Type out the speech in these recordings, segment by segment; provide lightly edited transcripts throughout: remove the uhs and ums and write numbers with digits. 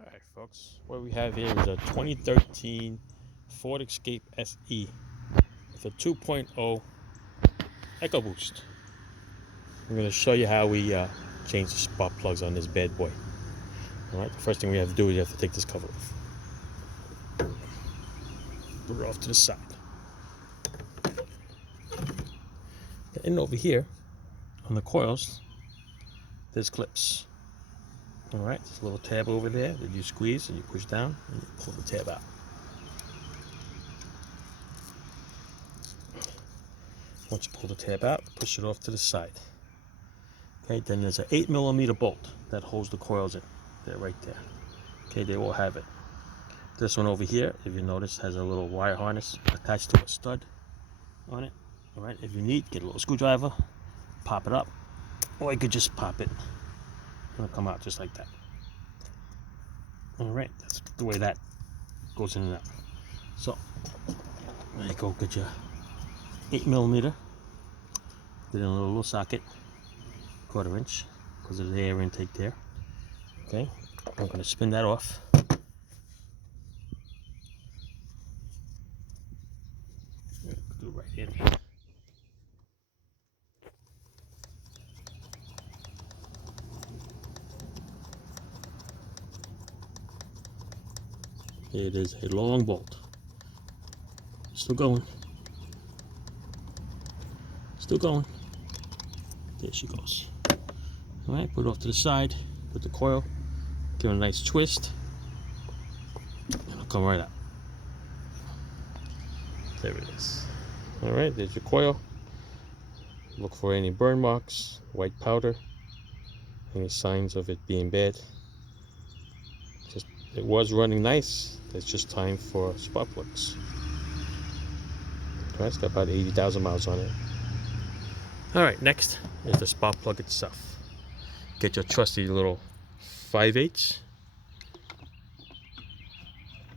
All right, folks, what we have here is a 2013 Ford Escape SE with a 2.0 EcoBoost. I'm going to show you how we change the spark plugs on this bad boy. All right, the first thing we have to do is you have to take this cover off. Put it off to the side. And over here on the coils, there's clips. All right, there's a little tab over there that you squeeze and you push down and you pull the tab out. Once you pull the tab out, push it off to the side. Okay, then there's an 8mm bolt that holds the coils in. They're right there. Okay, they all have it. This one over here, if you notice, has a little wire harness attached to a stud on it. All right, if you need, get a little screwdriver, pop it up, or you could just pop it. It'll come out just like that. All right, that's the way that goes in and out. So, there you go, get your 8mm, get in a little socket, 1/4 inch, because of the air intake there. Okay, I'm going to spin that off. Do it right in. It is a long bolt. Still going. Still going. There she goes. All right, put it off to the side. Put the coil. Give it a nice twist. And it'll come right out. There it is. All right, there's your coil. Look for any burn marks, white powder, any signs of it being bad. It was running nice. It's just time for spark plugs. All right, it's got about 80,000 miles on it. All right, next is the spark plug itself. Get your trusty little 5/8.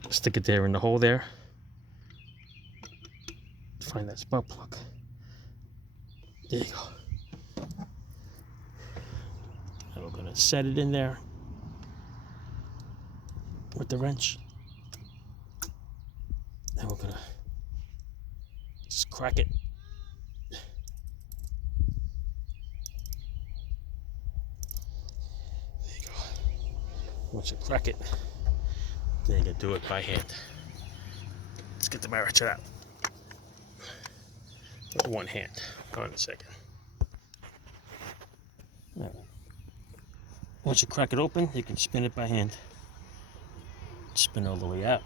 Stick it there in the hole there. Find that spark plug. There you go. And we're gonna set it in there with the wrench. And we're gonna just crack it. There you go. Once you crack it, then you can do it by hand. Let's get the ratchet out. With one hand. Hold on a second. All right. Once you crack it open, you can spin it by hand. Spin all the way out.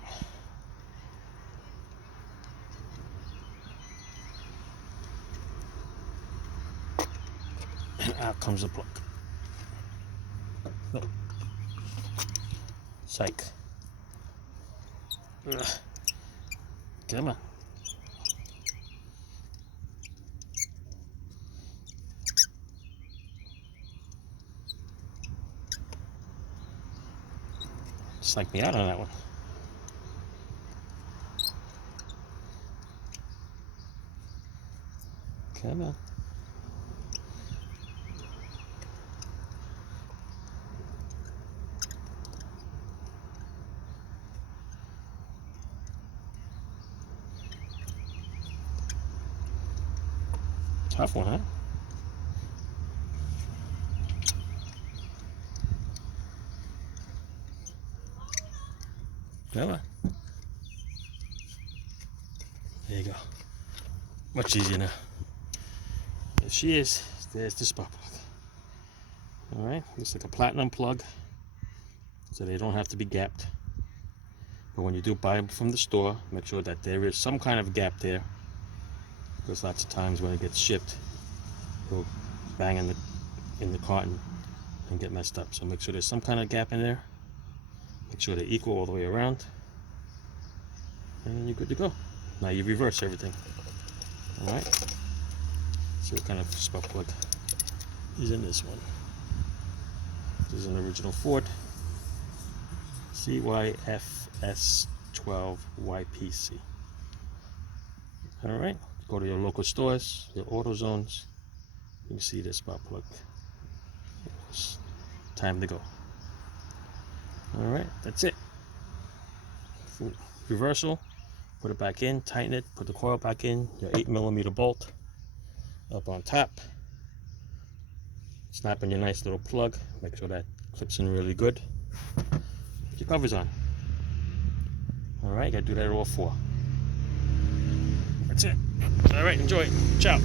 And out comes the plug. Oh. Psych. Ugh. Come on. Psych me out on that one. Come on. Tough one, huh? Come on. There you go. Much easier now. There she is. There's the spark plug. Alright, looks like a platinum plug, so they don't have to be gapped. But when you do buy them from the store, make sure that there is some kind of gap there, because lots of times when it gets shipped, it'll bang in the carton and get messed up. So make sure there's some kind of gap in there. Make sure they're equal all the way around, and you're good to go. Now you reverse everything. All right. See what kind of spark plug is in this one. This is an original Ford CYFS12YPC. All right. Go to your local stores, your auto zones. You can see this spark plug. It's time to go. All right, that's it. Reversal, put it back in, tighten it, put the coil back in, your 8mm bolt up on top. Snap in your nice little plug, make sure that clips in really good. Put your covers on. All right, you gotta do that at all 4. That's it. All right, enjoy. Ciao.